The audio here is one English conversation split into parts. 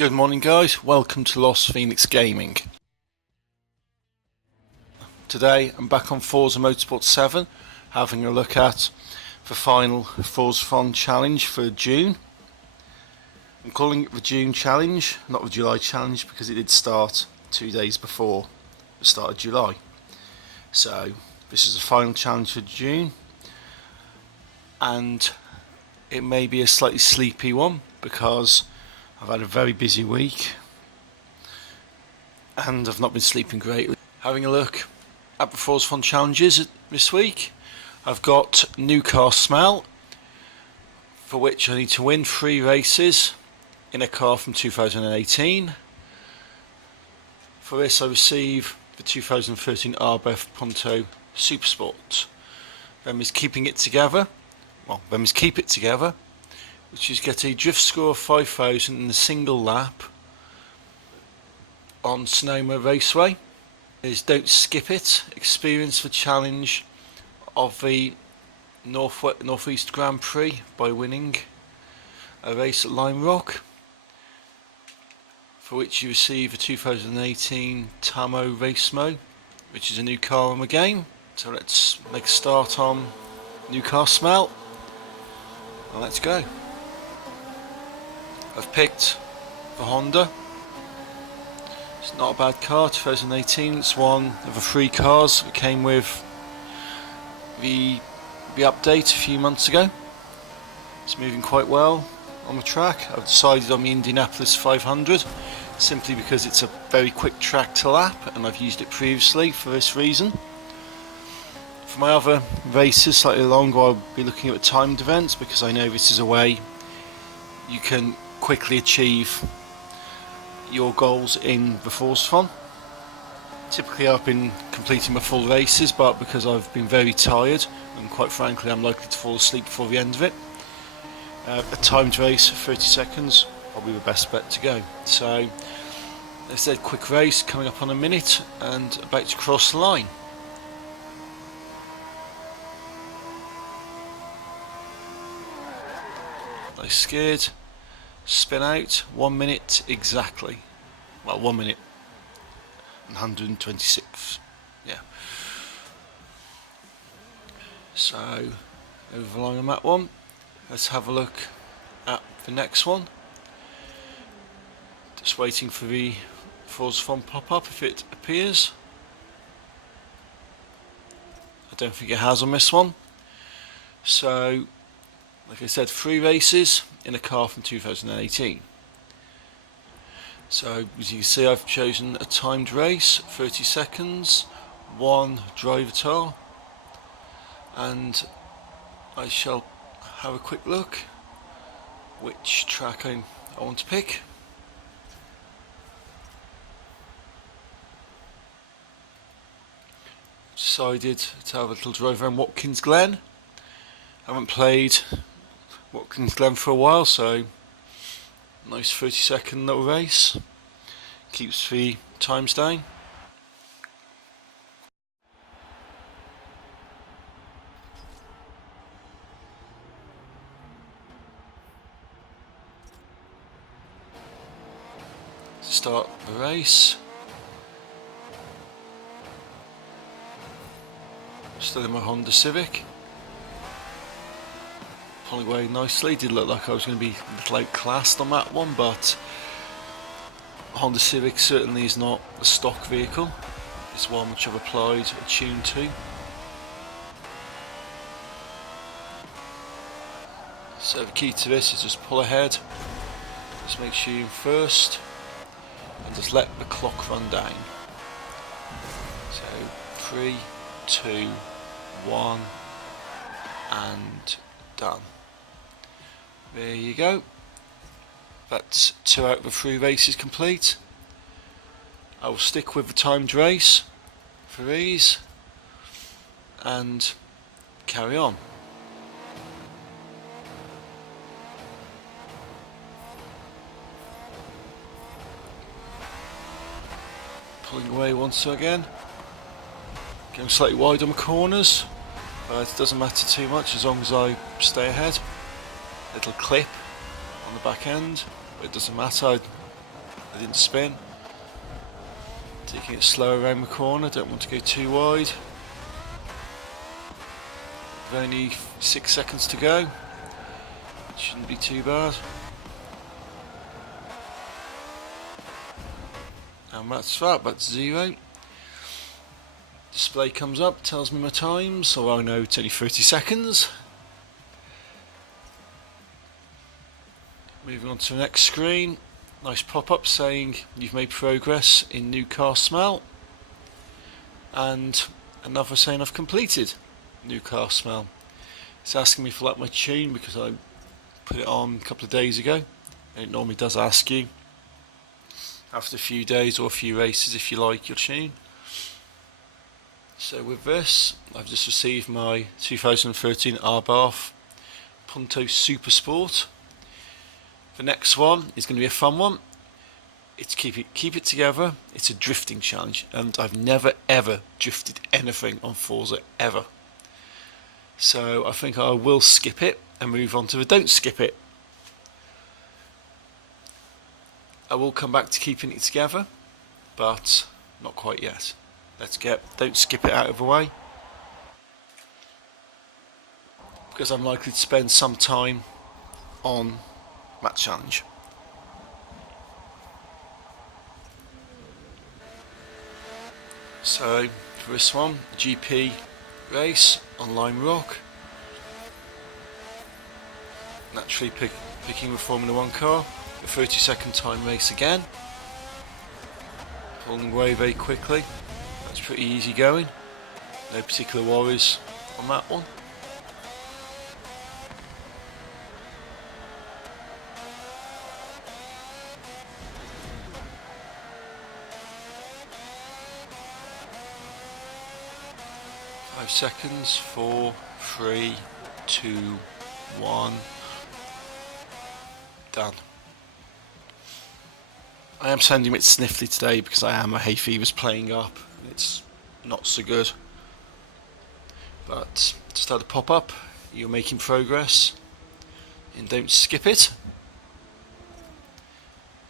Good morning guys, welcome to Lost Phoenix Gaming. Today I'm back on Forza Motorsport 7 having a look at the final Forzathon challenge for June. I'm calling it the June challenge, not the July challenge, because it did start 2 days before the start of July. So this is the final challenge for June, and it may be a slightly sleepy one because I've had a very busy week and I've not been sleeping great. Having a look at the Forzathon challenges this week, I've got New Car Smell, for which I need to win 3 races in a car from 2018. For this I receive the 2013 RBF Punto Supersport. Then is Keeping It Together, Keep It Together, which is get a drift score of 5,000 in a single lap on Sonoma Raceway. Is Don't Skip It, experience the challenge of the Northeast Grand Prix by winning a race at Lime Rock, for which you receive a 2018 Tamo Race Mode, which is a new car on the game. So let's make a start on New Car Smell and let's go. I've picked the Honda. It's not a bad car, 2018. It's one of the 3 cars that came with the update a few months ago. It's moving quite well on the track. I've decided on the Indianapolis 500 simply because it's a very quick track to lap and I've used it previously for this reason. For my other races slightly longer, I'll be looking at the timed events because I know this is a way you can quickly achieve your goals in the Forzathon. Typically I've been completing my full races, but because I've been very tired and quite frankly I'm likely to fall asleep before the end of it, a timed race of 30 seconds probably the best bet to go. So let's say quick race coming up on a minute and about to cross the line. Nice skid. Spin out, 1 minute exactly. Well, 1 minute and 126. Yeah. So, over the line on that one. Let's have a look at the next one. Just waiting for the Forzathon pop-up if it appears. I don't think it has on this one. So, like I said, 3 races in a car from 2018. So as you can see, I've chosen a timed race, 30 seconds, 1 driver tile, and I shall have a quick look which track I want to pick. Decided to have a little drive around Watkins Glen. I haven't played Watkins Glen for a while, so nice 30-second little race. Keeps the times down. To start the race. Still in my Honda Civic. Pulling away nicely. Did look like I was going to be a little outclassed on that one, but Honda Civic certainly is not a stock vehicle. It's one which I've applied a tune to. So the key to this is just pull ahead. Just make sure you're in first and just let the clock run down. So 3, 2, 1 and done. There you go. That's 2 out of the 3 races complete. I will stick with the timed race for these and carry on. Pulling away once again. Getting slightly wide on the corners, but it doesn't matter too much as long as I stay ahead. Little clip on the back end, but it doesn't matter. I didn't spin. Taking it slow around the corner, don't want to go too wide. With only 6 seconds to go. Shouldn't be too bad. And that's that's 0. Display comes up, tells me my time, so I know it's only 30 seconds. Moving on to the next screen. Nice pop-up saying you've made progress in new car smell. And another saying I've completed new car smell. It's asking me for like my tune because I put it on a couple of days ago. And it normally does ask you after a few days or a few races if you like your tune. So with this, I've just received my 2013 Abarth Punto Super Sport. The next one is going to be a fun one. It's keep it together. It's a drifting challenge, and I've never ever drifted anything on Forza ever. So I think I will skip it and move on to the don't skip it. I will come back to keeping it together, but not quite yet. Let's get don't skip it out of the way, because I'm likely to spend some time on that challenge. So for this one, GP race on Lime Rock. Naturally picking the Formula 1 car. A 30-second time race again. Pulling away very quickly. That's pretty easy going. No particular worries on that one. Seconds, 4, 3, 2, 1, done. I am sounding a bit sniffly today because my hay fever's playing up. It's not so good. But just had a pop up, you're making progress, and don't skip it.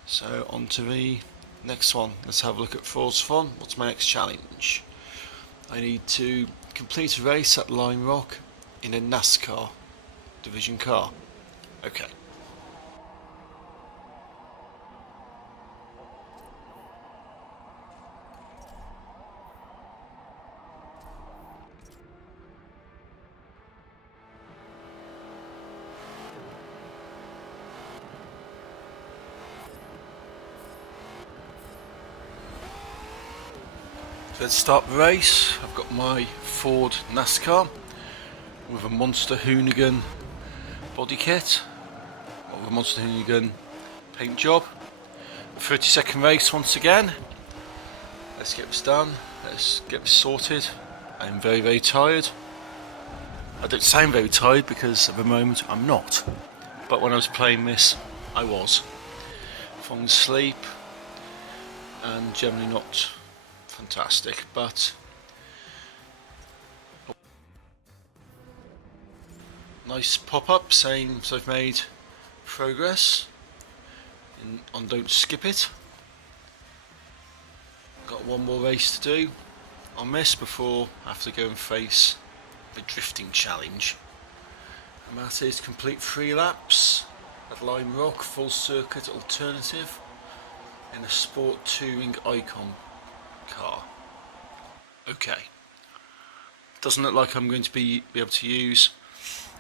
So on to the next one. Let's have a look at Forzathon. What's my next challenge? I need to complete a race at Lime Rock in a NASCAR division car. Okay. Let's start the race. I've got my Ford NASCAR with a Monster Hoonigan body kit, or a Monster Hoonigan paint job. 30-second race once again. Let's get this done. Let's get this sorted. I'm very, very tired. I don't sound very tired because at the moment I'm not. But when I was playing this, I was. Falling asleep and generally not fantastic, but nice pop-up saying so I've made progress on don't skip it. Got one more race to do on this before I have to go and face the drifting challenge, and that is complete 3 laps at Lime Rock full circuit alternative in a Sport Touring Icon car. Okay. Doesn't look like I'm going to be able to use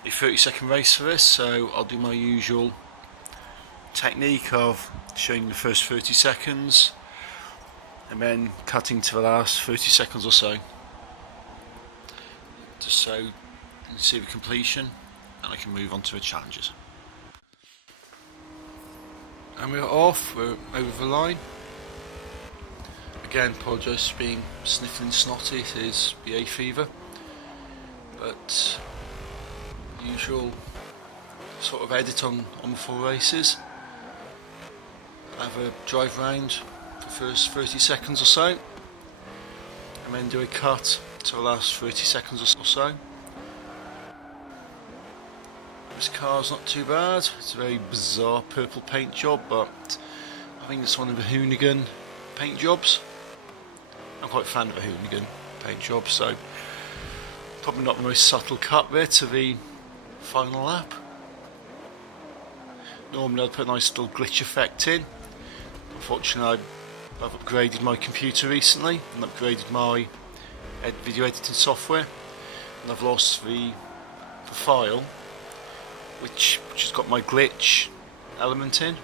a 30-second race for this, so I'll do my usual technique of showing the first 30 seconds and then cutting to the last 30 seconds or so, just so you can see the completion and I can move on to the challenges. And we're off, we're over the line. Again, apologise for being sniffling snotty, it is the hay fever, but usual sort of edit on full races. Have a drive round for the first 30 seconds or so, and then do a cut to the last 30 seconds or so. This car's not too bad, it's a very bizarre purple paint job, but I think it's one of the Hoonigan paint jobs. I'm quite a fan of a Hoonigan paint job, so probably not the most subtle cut there to the final lap. Normally I'd put a nice little glitch effect in. Unfortunately I've upgraded my computer recently and upgraded my video editing software, and I've lost the file which has got my glitch element in,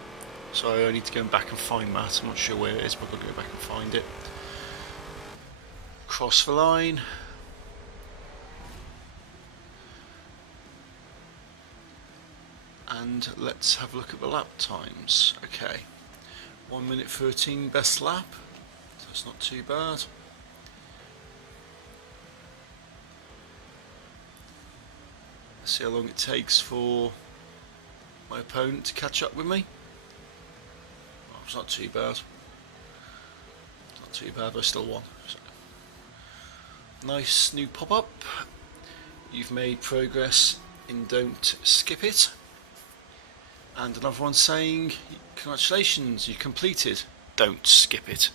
so I need to go back and find that. I'm not sure where it is, but I'll go back and find it. Cross the line. And let's have a look at the lap times. Okay, 1 minute 13 best lap, so it's not too bad. Let's see how long it takes for my opponent to catch up with me. Oh, it's not too bad. Not too bad, I still won. So. Nice new pop-up. You've made progress in Don't Skip It. And another one saying, congratulations, you completed Don't Skip It.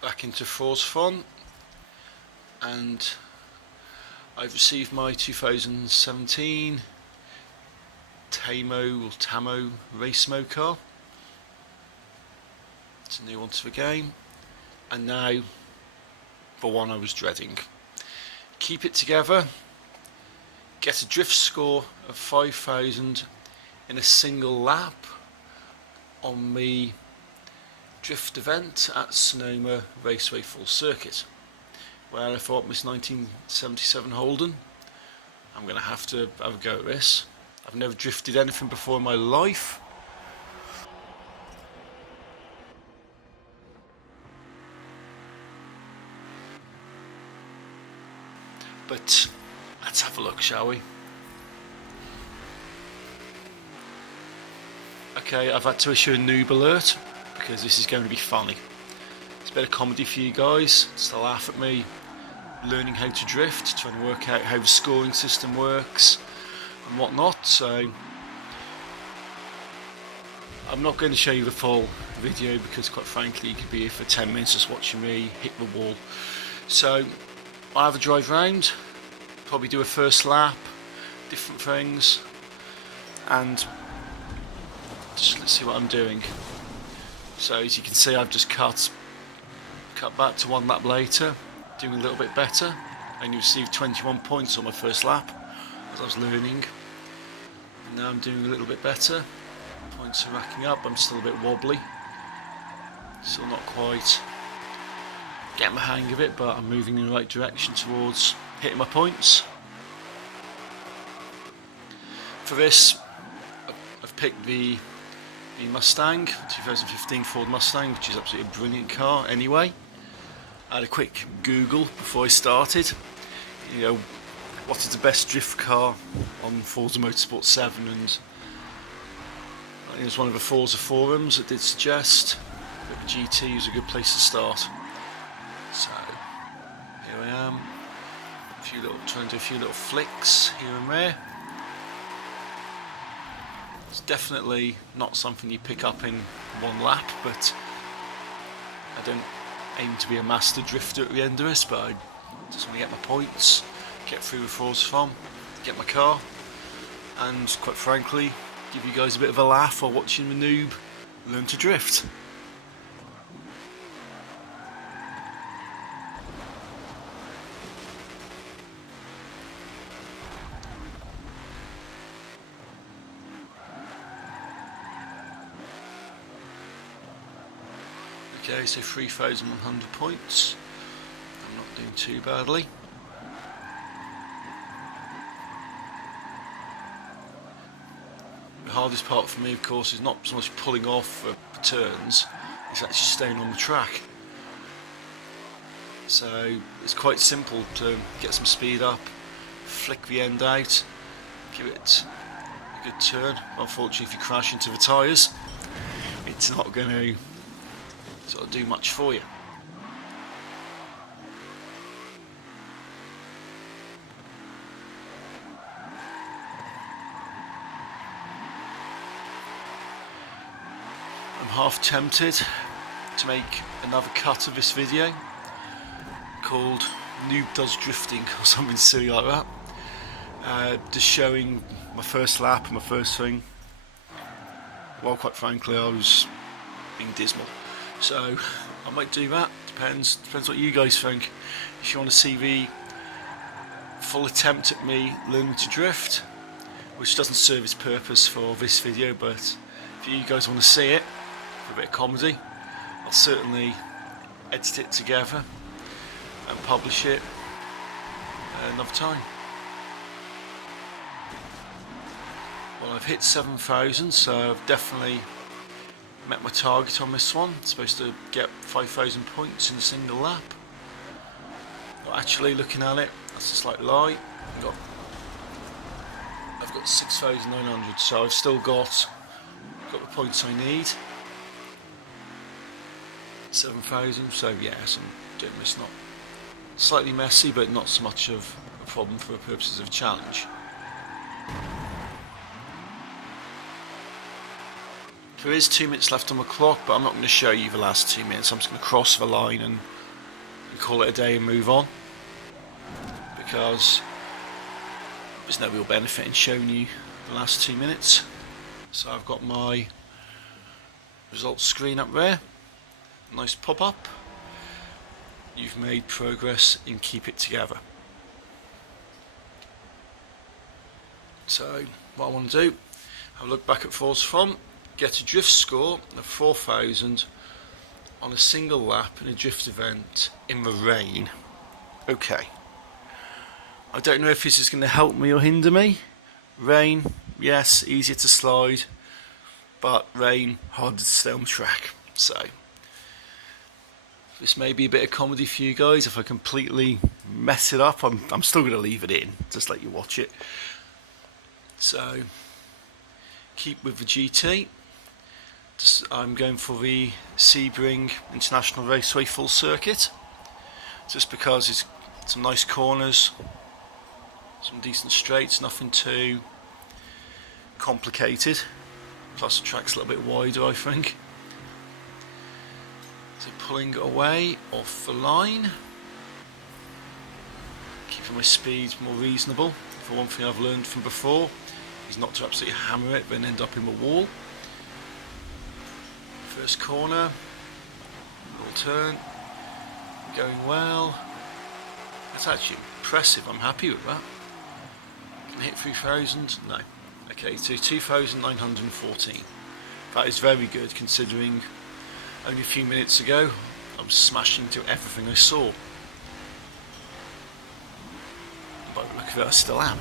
Back into Forzathon, and I've received my 2017 Tamo race mode car. It's a new one to the game, and now the one I was dreading. Keep it together, get a drift score of 5,000 in a single lap on the drift event at Sonoma Raceway Full Circuit, where I thought this 1977 Holden, I'm going to have a go at this. I've never drifted anything before in my life. But let's have a look, shall we? Okay, I've had to issue a noob alert because this is going to be funny. It's a bit of comedy for you guys, just to laugh at me learning how to drift, trying to work out how the scoring system works and whatnot. So I'm not going to show you the full video because, quite frankly, you could be here for 10 minutes just watching me hit the wall. So I'll have a drive round, probably do a first lap, different things, and just let's see what I'm doing. So as you can see, I've just cut back to 1 lap later, doing a little bit better. I only received 21 points on my first lap as I was learning, and now I'm doing a little bit better. Points are racking up. I'm still a bit wobbly, still not quite getting the hang of it, but I'm moving in the right direction towards hitting my points. For this, I've picked the Mustang, 2015 Ford Mustang, which is absolutely a brilliant car anyway. I had a quick Google before I started, you know, what is the best drift car on Forza Motorsport 7, and I think it was one of the Forza forums that did suggest that the GT is a good place to start. So here I am, trying to do a few little flicks here and there. It's definitely not something you pick up in 1 lap, but I don't aim to be a master drifter at the end of this, but I just want to get my points, get through with Forzathon, get my car, and quite frankly, give you guys a bit of a laugh while watching the noob learn to drift. Okay, so 3,100 points. I'm not doing too badly. The hardest part for me, of course, is not so much pulling off the turns, it's actually staying on the track. So it's quite simple to get some speed up, flick the end out, give it a good turn. Unfortunately, if you crash into the tyres, it's not going to sort of do much for you. half tempted to make another cut of this video called Noob Does Drifting or something silly like that. Just showing my first lap and my first thing. Well, quite frankly, I was being dismal, so I might do that. Depends what you guys think. If you want to see the full attempt at me learning to drift, which doesn't serve its purpose for this video, but if you guys want to see it for a bit of comedy, I'll certainly edit it together and publish it another time. Well, I've hit 7,000, so I've definitely met my target on this one. It's supposed to get 5,000 points in a single lap. But actually, looking at it, that's a slight lie. I've got 6,900, so I've still got the points I need. 7,000, so yes, I'm doing this not slightly messy, but not so much of a problem for the purposes of a challenge. There is 2 minutes left on the clock, but I'm not going to show you the last 2 minutes. I'm just going to cross the line and call it a day and move on, because there's no real benefit in showing you the last 2 minutes. So I've got my results screen up there, nice pop-up. You've made progress in Keep It Together. So what I want to do, have a look back at Forzathon, get a drift score of 4,000 on a single lap in a drift event in the rain. Okay. I don't know if this is going to help me or hinder me. Rain, yes, easier to slide, but rain, harder to stay on the track. So this may be a bit of comedy for you guys. If I completely mess it up, I'm still going to leave it in, just let you watch it. So keep with the GT. I'm going for the Sebring International Raceway full circuit, just because it's some nice corners, some decent straights, nothing too complicated. Plus the track's a little bit wider, I think. So pulling away off the line, keeping my speed more reasonable. For one thing I've learned from before is not to absolutely hammer it then end up in the wall. First corner, little turn, going well. That's actually impressive, I'm happy with that. Can I hit 3,000? No. Okay, so 2,914. That is very good considering only a few minutes ago I was smashing to everything I saw. But look at it, I still am.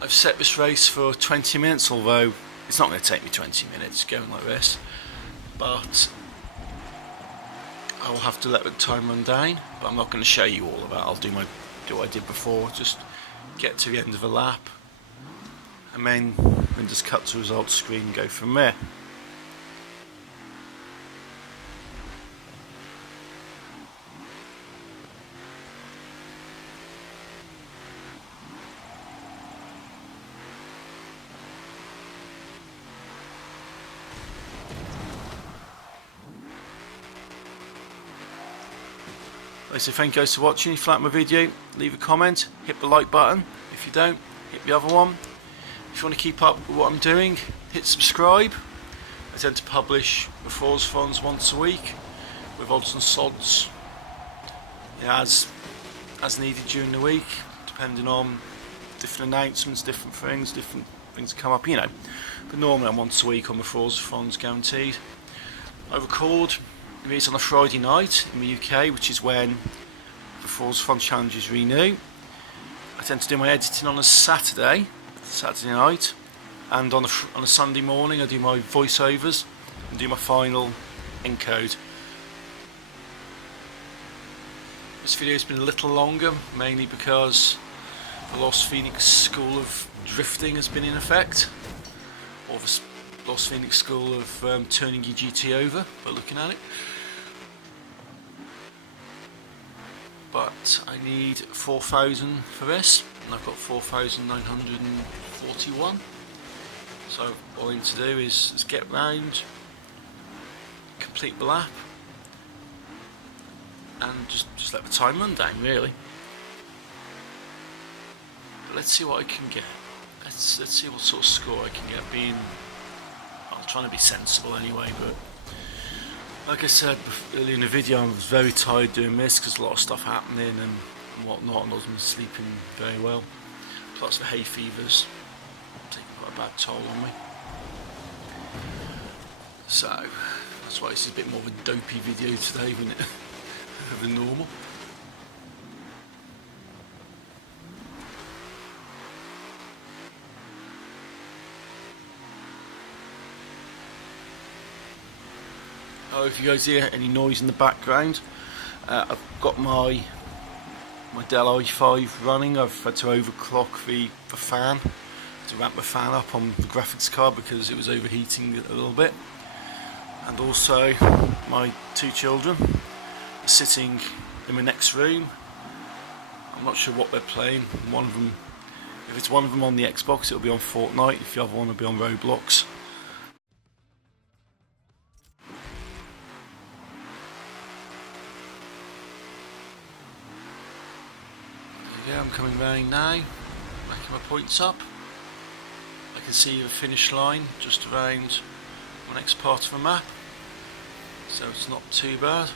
I've set this race for 20 minutes, although it's not going to take me 20 minutes going like this, but I will have to let the time run down. But I'm not going to show you all of that. I'll do what I did before, just get to the end of the lap and then just cut to the results screen and go from there. So thank you guys for watching. If you like my video, leave a comment, hit the like button. If you don't, hit the other one. If you want to keep up with what I'm doing, hit subscribe. I tend to publish the Forzathons once a week with odds and sods, as needed during the week, depending on different announcements, different things come up, you know. But normally I'm once a week on the Forzathons, guaranteed. I record these on a Friday night in the UK, which is when the Forzathon challenges renew. I tend to do my editing on a Saturday night, and on a Sunday morning I do my voiceovers and do my final encode. This video has been a little longer, mainly because the Las Phoenix School of Drifting has been in effect, or the Las Phoenix School of turning your GT over by looking at it. But I need 4,000 for this, and I've got 4,941. So all I need to do is get round, complete the lap, and just let the time run down really. But let's see what I can get. Let's see what sort of score I can get. I'm trying to be sensible anyway, but like I said earlier in the video, I was very tired doing this because a lot of stuff happening and whatnot, and I wasn't sleeping very well. Plus the hay fever's taking quite a bad toll on me. So that's why this is a bit more of a dopey video today, isn't it? Than normal. Oh, if you guys hear any noise in the background, I've got my Dell i5 running. I've had to overclock the fan, to ramp the fan up on the graphics card because it was overheating a little bit. And also my two children are sitting in the next room. I'm not sure what they're playing. One of them, if it's one of them on the Xbox, it'll be on Fortnite. If the other one will be on Roblox. Yeah, I'm coming round now, making my points up. I can see the finish line just around the next part of the map, so it's not too bad.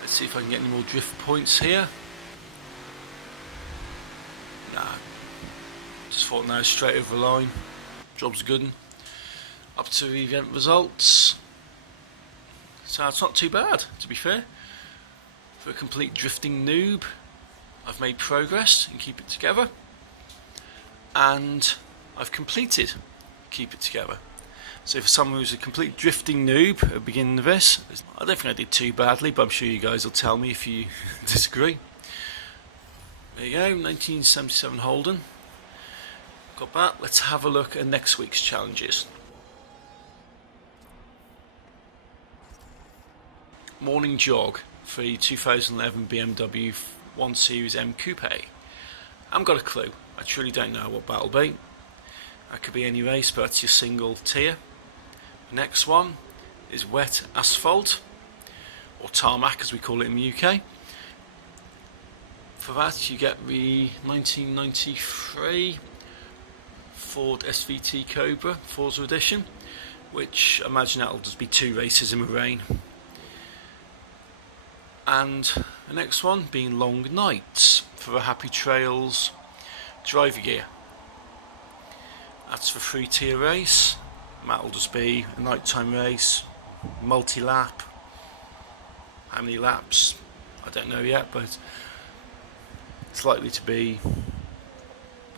Let's see if I can get any more drift points here. Nah, just thought now straight over the line. Job's good. Up to the event results. So it's not too bad, to be fair. For a complete drifting noob, I've made progress in Keep It Together. And I've completed Keep It Together. So for someone who's a complete drifting noob at the beginning of this, I don't think I did too badly, but I'm sure you guys will tell me if you disagree. There you go, 1977 Holden. Got that. Let's have a look at next week's challenges. Morning jog for the 2011 BMW 1 Series M Coupe. I haven't got a clue. I truly don't know what that'll be. That could be any race, but that's your single tier. The next one is wet asphalt, or tarmac as we call it in the UK. For that you get the 1993 Ford SVT Cobra Forza Edition, which I imagine that'll just be 2 races in the rain. And the next one being Long Nights for the Happy Trails driver gear. That's the 3-tier race. That'll just be a nighttime race, multi-lap. How many laps? I don't know yet, but it's likely to be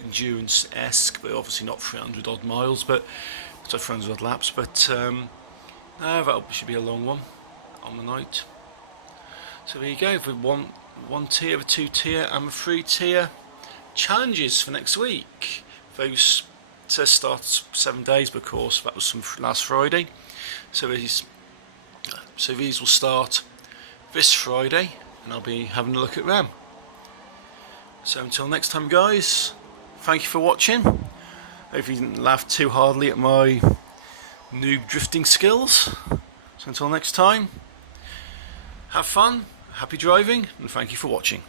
endurance-esque, but obviously not 300 odd miles, but so 300 odd laps. But no, that should be a long one on the night. So there you go, with one tier, a 2-tier, and a 3-tier challenges for next week. Those says starts 7 days, but of course that was from last Friday. So these will start this Friday, and I'll be having a look at them. So until next time, guys, thank you for watching. Hope you didn't laugh too hardly at my noob drifting skills. So until next time, have fun, happy driving, and thank you for watching.